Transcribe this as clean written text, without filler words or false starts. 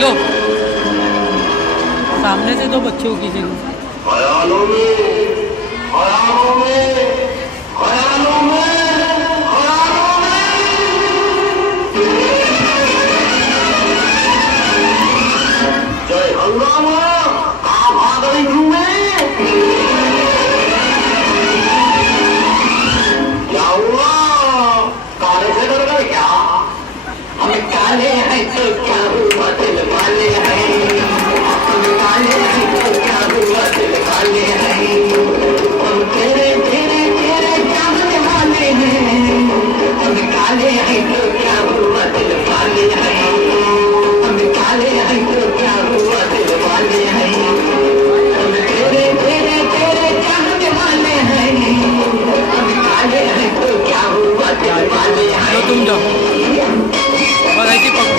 लो, सामने से दो बच्चों की जगह। ख्यालों में ख्यालों में ख्यालों में ख्यालों में जय हंगामा आप आ गई घूमे। क्या हुआ? काले से डर गए क्या? हमें काले हैं तो क्या हुआ, दिल वाले हैं। हम काले हैं तो क्या हुआ, दिल वाले हैं। हम तेरे तेरे तेरे चाहने वाले हैं। हम काले हैं तो क्या हुआ, दिल वाले हैं। हम काले हैं तो क्या हुआ, दिल वाले हैं। हम तेरे तेरे तेरे चाहने वाले हैं। हम काले हैं तो क्या हुआ, दिल वाले हैं। लो तुम जाओ, और ऐसी पकड़ो।